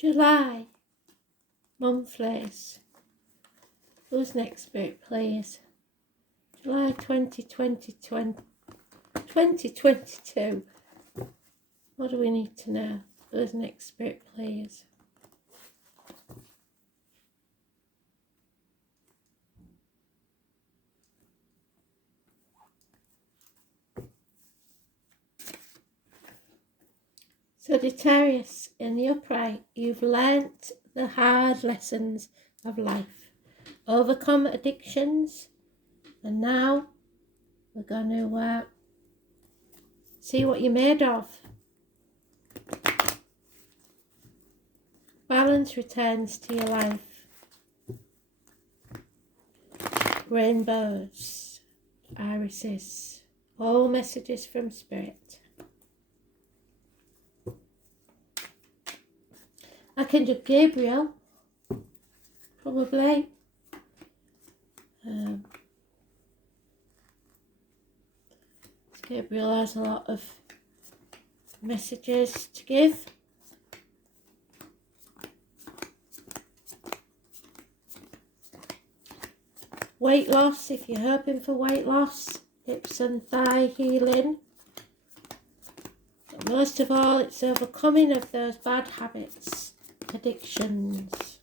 July, monthlies. Who's next, Spirit, please? July 2022. What do we need to know? Who's next, Spirit, please? Sagittarius, in the upright, you've learnt the hard lessons of life, overcome addictions, and now we're going to see what you're made of. Balance returns to your life. Rainbows, irises, all messages from Spirit. Archangel Gabriel, probably. Gabriel has a lot of messages to give. Weight loss, if you're hoping for weight loss, hips and thigh healing. But most of all, it's overcoming of those bad habits, addictions.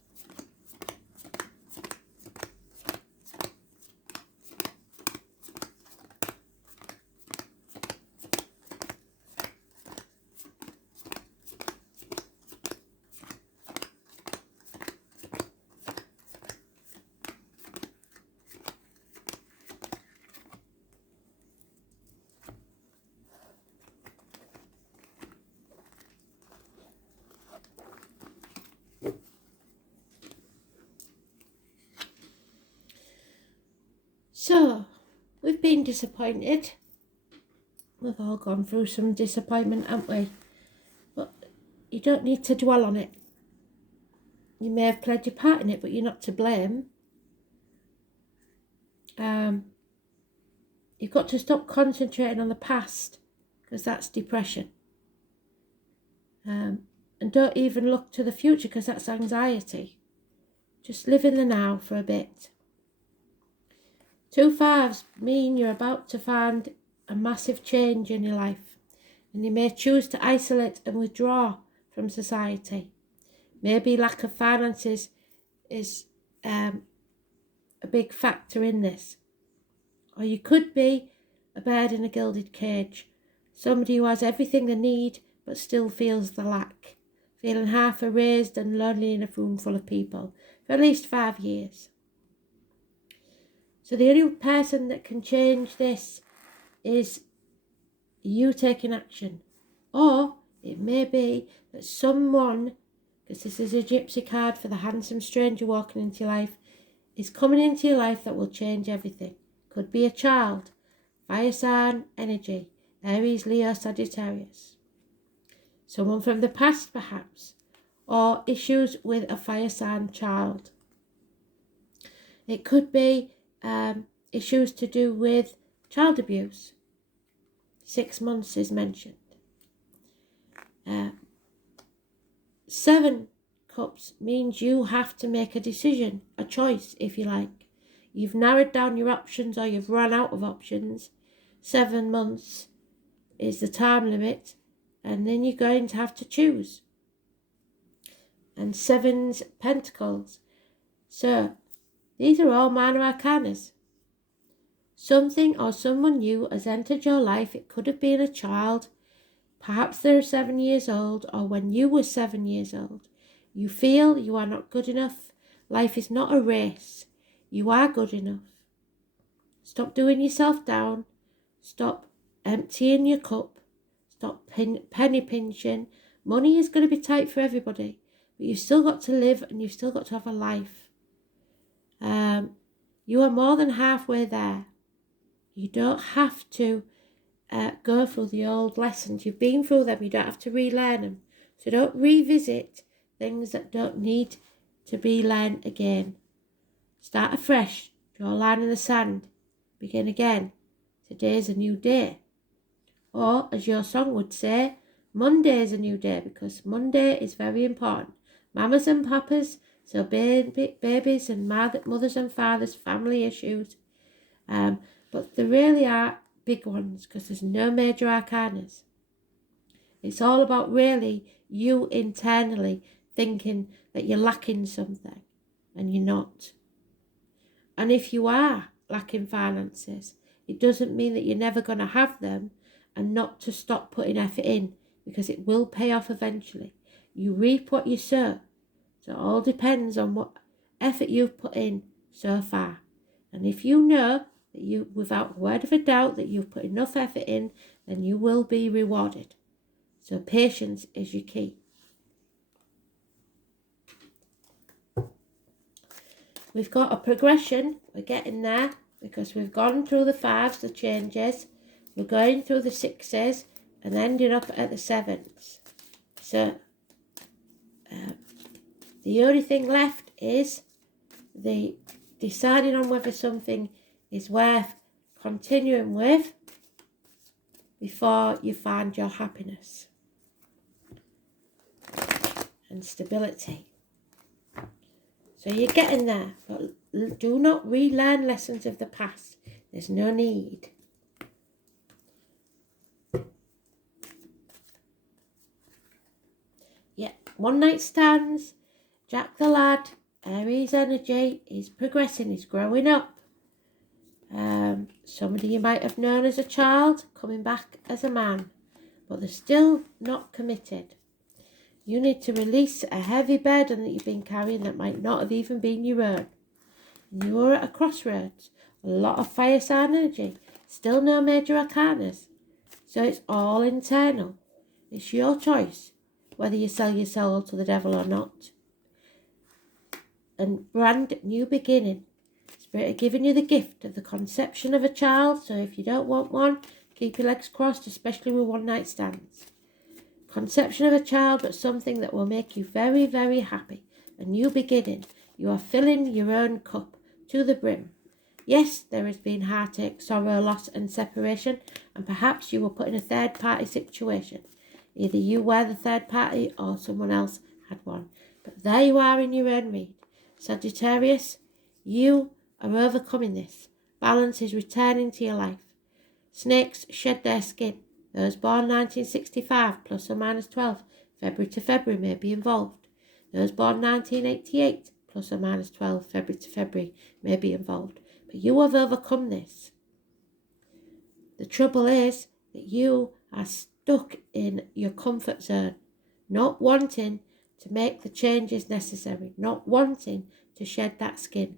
So, we've been disappointed. We've all gone through some disappointment, haven't we? But you don't need to dwell on it. You may have played your part in it, but you're not to blame. You've got to stop concentrating on the past, because that's depression. And don't even look to the future, because that's anxiety. Just live in the now for a bit. 2 5s mean you're about to find a massive change in your life, and you may choose to isolate and withdraw from society. Maybe lack of finances is a big factor in this. Or you could be a bird in a gilded cage, somebody who has everything they need but still feels the lack, feeling half erased and lonely in a room full of people for at least 5 years. So the only person that can change this is you taking action. Or it may be that someone, because this is a gypsy card for the handsome stranger walking into your life, is coming into your life that will change everything. Could be a child, fire sign energy, Aries, Leo, Sagittarius. Someone from the past perhaps, or issues with a fire sign child. It could be issues to do with child abuse. 6 months is mentioned. 7 cups means you have to make a decision, a choice if you like. You've narrowed down your options or you've run out of options. 7 months is the time limit, and then you're going to have to choose. And 7's pentacles. So these are all minor arcanas. Something or someone new has entered your life. It could have been a child. Perhaps they're 7 years old, or when you were 7 years old. You feel you are not good enough. Life is not a race. You are good enough. Stop doing yourself down. Stop emptying your cup. Stop penny pinching. Money is going to be tight for everybody, but you've still got to live and you've still got to have a life. You are more than halfway there. You don't have to go through the old lessons. You've been through them. You don't have to relearn them. So don't revisit things that don't need to be learned again. Start afresh. Draw a line in the sand. Begin again. Today's a new day. Or, as your song would say, Monday is a new day, because Monday is very important. mamas and papas, so babies and mothers and fathers, family issues. But there really are big ones because there's no major arcanas. It's all about really you internally thinking that you're lacking something and you're not. And if you are lacking finances, it doesn't mean that you're never going to have them, and not to stop putting effort in, because it will pay off eventually. You reap what you sow. So it all depends on what effort you've put in so far. And if you know that you, without a word of a doubt, that you've put enough effort in, then you will be rewarded. So patience is your key. We've got a progression. We're getting there because we've gone through the 5s, the changes. We're going through the 6s and ending up at the 7s. So the only thing left is the deciding on whether something is worth continuing with before you find your happiness and stability. So you're getting there, but do not relearn lessons of the past. There's no need. Yeah, one night stands, Jack the lad, Aries energy is progressing, is growing up. Somebody you might have known as a child coming back as a man, but they're still not committed. You need to release a heavy burden that you've been carrying that might not have even been your own. You are at a crossroads. A lot of fire sign energy. Still no major arcanas. So it's all internal. It's your choice whether you sell your soul to the devil or not. And brand new beginning. Spirit are giving you the gift of the conception of a child. So if you don't want one, keep your legs crossed, especially with one night stands. Conception of a child, but something that will make you very, very happy. A new beginning. You are filling your own cup to the brim. Yes, there has been heartache, sorrow, loss and separation, and perhaps you were put in a third-party situation. Either you were the third party or someone else had one. But there you are in your own read. Sagittarius, you are overcoming this. Balance is returning to your life. Snakes shed their skin. Those born 1965 plus or minus 12, February to February may be involved. Those born 1988 plus or minus 12, February to February may be involved. But you have overcome this. The trouble is that you are stuck in your comfort zone, not wanting to make the changes necessary, not wanting to shed that skin.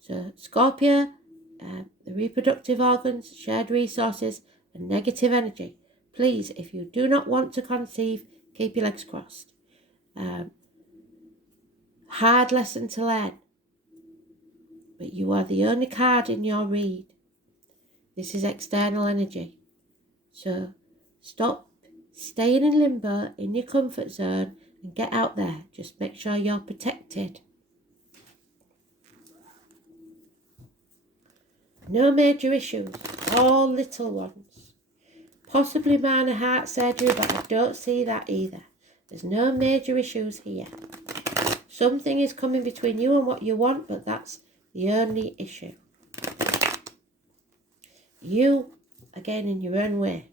So Scorpio, the reproductive organs, shared resources and negative energy. Please, if you do not want to conceive, keep your legs crossed. Hard lesson to learn. But you are the only card in your read. This is external energy. So stop staying in limbo, in your comfort zone, and get out there. Just make sure you're protected. No major issues, all little ones. Possibly minor heart surgery, but I don't see that either. There's no major issues here. Something is coming between you and what you want, but that's the only issue. You, again, in your own way.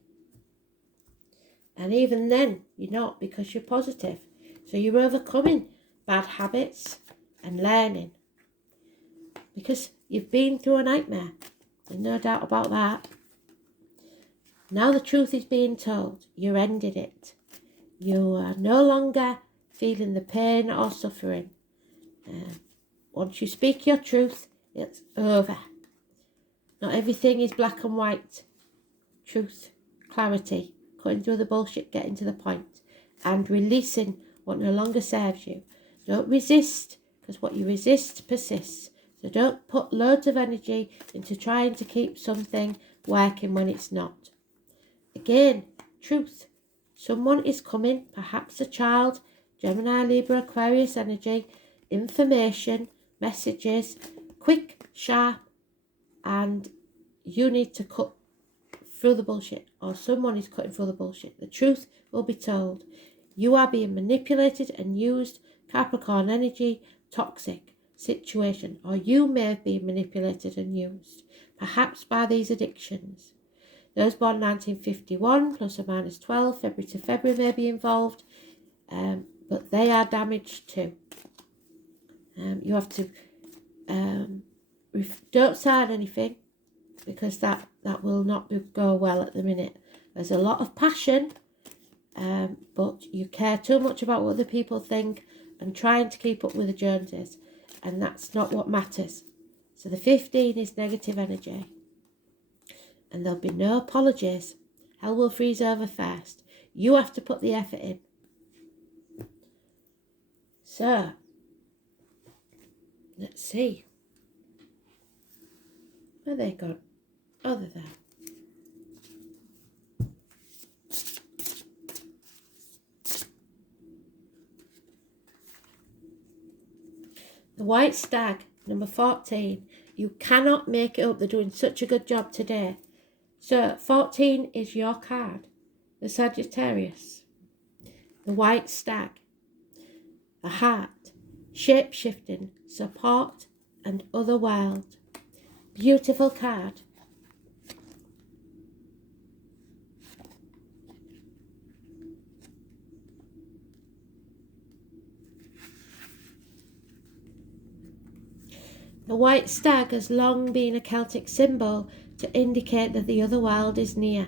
And even then, you're not, because you're positive. So you're overcoming bad habits and learning. Because you've been through a nightmare. There's no doubt about that. Now the truth is being told. You're ending it. You are no longer feeling the pain or suffering. Once you speak your truth, it's over. Not everything is black and white. Truth, clarity, cutting through the bullshit, getting to the point, and releasing what no longer serves you. Don't resist, because what you resist persists. So don't put loads of energy into trying to keep something working when it's not. Again, truth. Someone is coming, perhaps a child, Gemini, Libra, Aquarius energy, information, messages, quick, sharp, and you need to cut through the bullshit, or someone is cutting through the bullshit. The truth will be told. You are being manipulated and used Capricorn energy, toxic situation, or you may have been manipulated and used, perhaps by these addictions. Those born 1951, plus or minus 12, February to February may be involved, but they are damaged too. You have to, don't sign anything, because that will not go well at the minute. There's a lot of passion, but you care too much about what other people think and trying to keep up with the Joneses, and that's not what matters. So the 15 is negative energy, and there'll be no apologies. Hell will freeze over first. You have to put the effort in. So, let's see. Where are they gone? Oh, they're there. The White Stag, number 14. You cannot make it up. They're doing such a good job today. So 14 is your card. The Sagittarius. The White Stag. The Heart. Shape-shifting, support and other world. Beautiful card. The white stag has long been a Celtic symbol to indicate that the other world is near.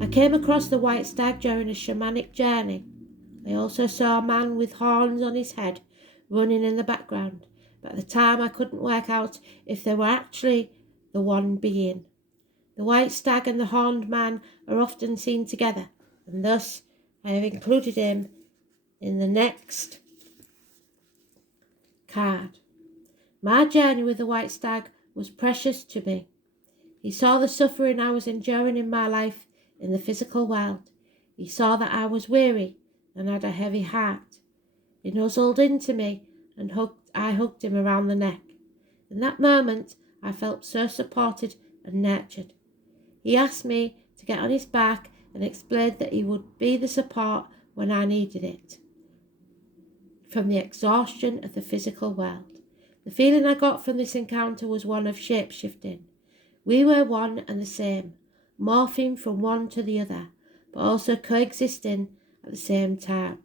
I came across the white stag during a shamanic journey. I also saw a man with horns on his head running in the background, but at the time I couldn't work out if they were actually the one being. The white stag and the horned man are often seen together, and thus I have included him in the next card. My journey with the white stag was precious to me. He saw the suffering I was enduring in my life in the physical world. He saw that I was weary and had a heavy heart. He nuzzled into me and I hugged him around the neck. In that moment, I felt so supported and nurtured. He asked me to get on his back and explained that he would be the support when I needed it, from the exhaustion of the physical world. The feeling I got from this encounter was one of shape-shifting. We were one and the same, morphing from one to the other, but also coexisting at the same time.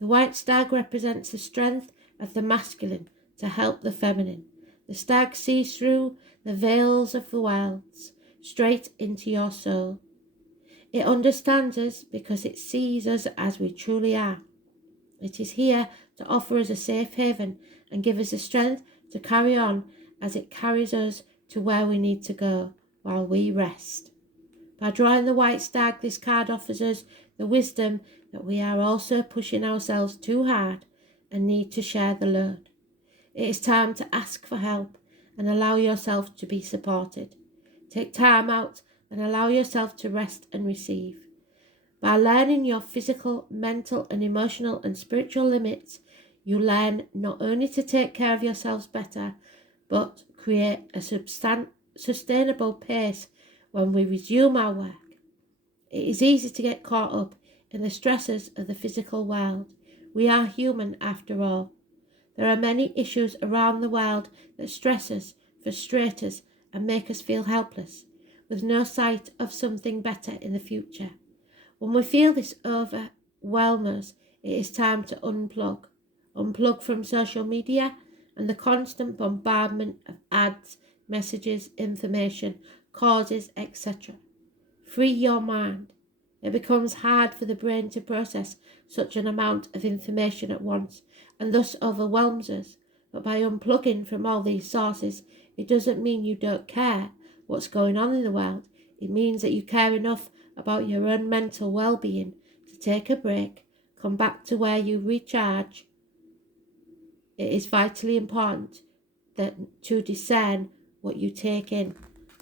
The white stag represents the strength of the masculine to help the feminine. The stag sees through the veils of the worlds, straight into your soul. It understands us because it sees us as we truly are. It is here to offer us a safe haven and give us the strength to carry on as it carries us to where we need to go while we rest. By drawing the white stag, this card offers us the wisdom that we are also pushing ourselves too hard and need to share the load. It is time to ask for help and allow yourself to be supported. Take time out and allow yourself to rest and receive. By learning your physical, mental and emotional and spiritual limits, you learn not only to take care of yourselves better, but create a sustainable pace when we resume our work. It is easy to get caught up in the stresses of the physical world. We are human after all. There are many issues around the world that stress us, frustrate us and make us feel helpless, with no sight of something better in the future. When we feel this overwhelm us, it is time to unplug. Unplug from social media and the constant bombardment of ads, messages, information, causes, etc. Free your mind. It becomes hard for the brain to process such an amount of information at once and thus overwhelms us. But by unplugging from all these sources, it doesn't mean you don't care what's going on in the world. It means that you care enough about your own mental well-being to take a break, come back to where you recharge. It is vitally important to discern what you take in.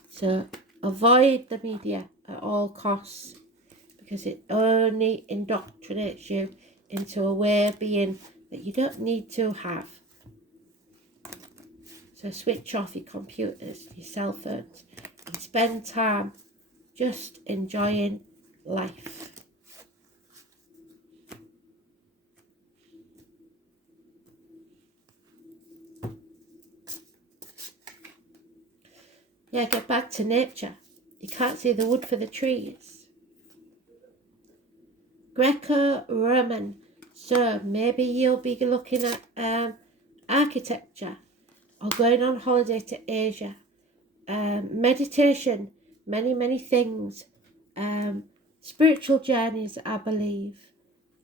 So avoid the media at all costs, because it only indoctrinates you into a way of being that you don't need to have. So switch off your computers, your cell phones, and spend time just enjoying life. Yeah, get back to nature. You can't see the wood for the trees. Greco-Roman. So maybe you'll be looking at architecture or going on holiday to Asia. Meditation, many things. Spiritual journeys, I believe.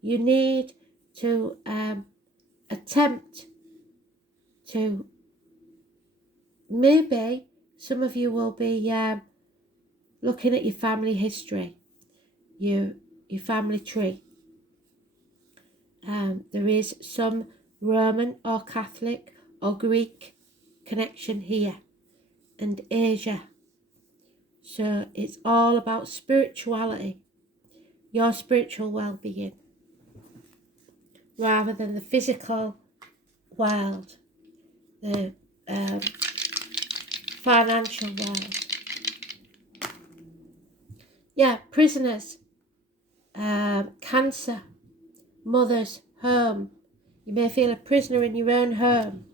You need to attempt to, maybe some of you will be looking at your family history, your family tree. There is some Roman or Catholic or Greek connection here, and Asia. So it's all about spirituality, your spiritual well-being, rather than the physical world, the financial world. Yeah, prisoners, cancer, mothers, home. You may feel a prisoner in your own home.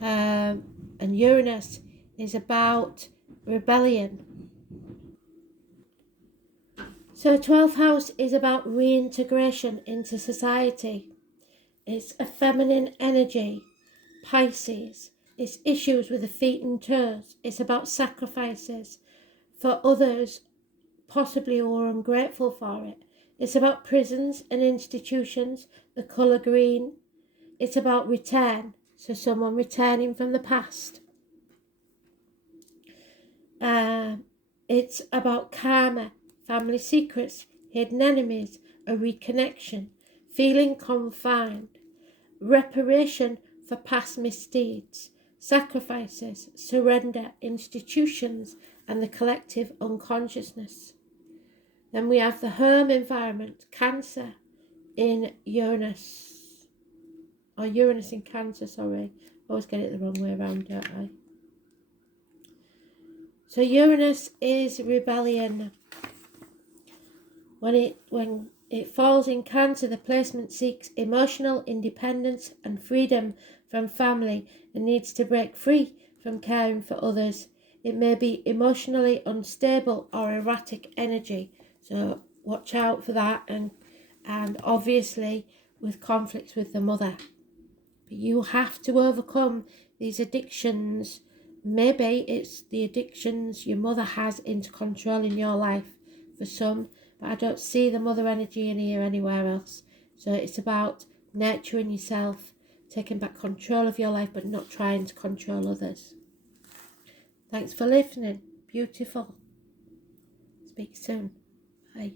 And Uranus is about rebellion. So 12th house is about reintegration into society. It's a feminine energy. Pisces. It's issues with the feet and toes. It's about sacrifices for others, possibly who are ungrateful for it. It's about prisons and institutions, the colour green. It's about return, so someone returning from the past. It's about karma, family secrets, hidden enemies, a reconnection, feeling confined, reparation for past misdeeds, sacrifices, surrender, institutions, and the collective unconsciousness. Then we have the home environment, Cancer in Uranus. Or Uranus in Cancer, sorry. I always get it the wrong way around, don't I? So Uranus is rebellion. When it falls in Cancer, the placement seeks emotional independence and freedom from family and needs to break free from caring for others. It may be emotionally unstable or erratic energy, so watch out for that, and obviously with conflicts with the mother. But you have to overcome these addictions. Maybe it's the addictions your mother has into controlling your life for some, but I don't see the mother energy in here anywhere else. So it's about nurturing yourself, taking back control of your life, but not trying to control others. Thanks for listening. Beautiful. Speak soon. Bye.